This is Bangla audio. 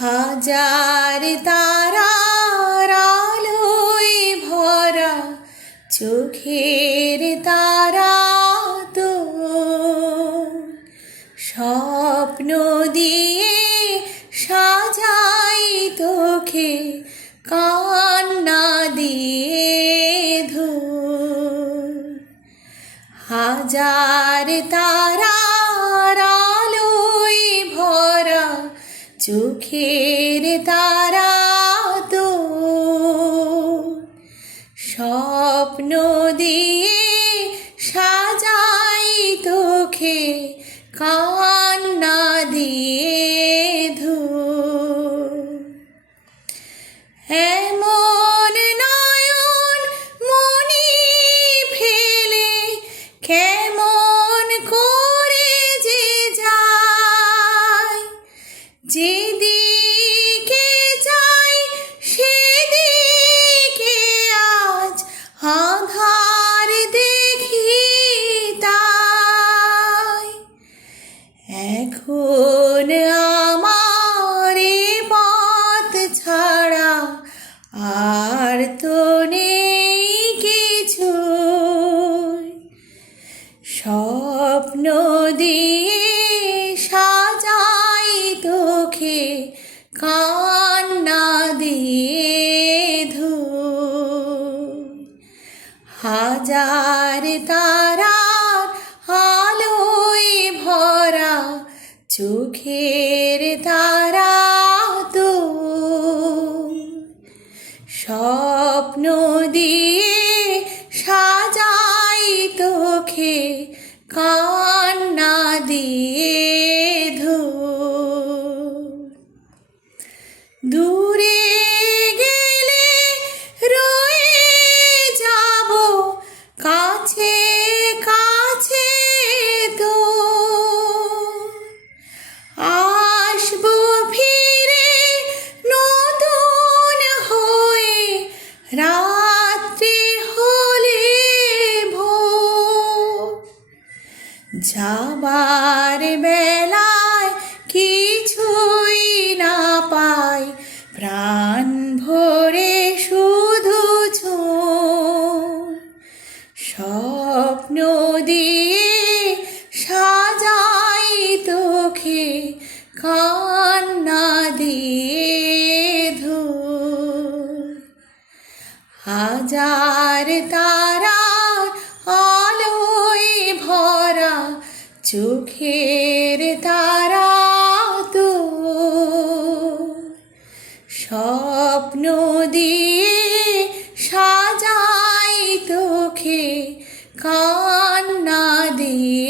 হাজার তারার আলোয় ভরা চোখের তারা তো স্বপ্ন দিয়ে সাজাই তোকে, কান্না দিয়ে ধূর। হাজার তারার চোখের তারা তো স্বপ্ন দিয়ে সাজাই তোকে কান্না দিয়ে। এখন আমার পথ ছাড়া আর তো নেই কিছু। স্বপ্ন দিয়ে সাজাই তোকে, কান্না দিয়ে ধূর হাজার তারার চোখের তারা তো স্বপ্ন দিয়ে সাজাই তোকে কান্না দিয়ে দূরে যাবার বেলায় কিছুই না পাই। প্রাণ ভরে শুধু স্বপ্ন দিয়ে সাজাই তোকে, কান্না দিয়ে ধূর। হাজার তারার চোখের তারা তো স্বপ্ন দিয়ে সাজাই তোকে কান্না দিয়ে।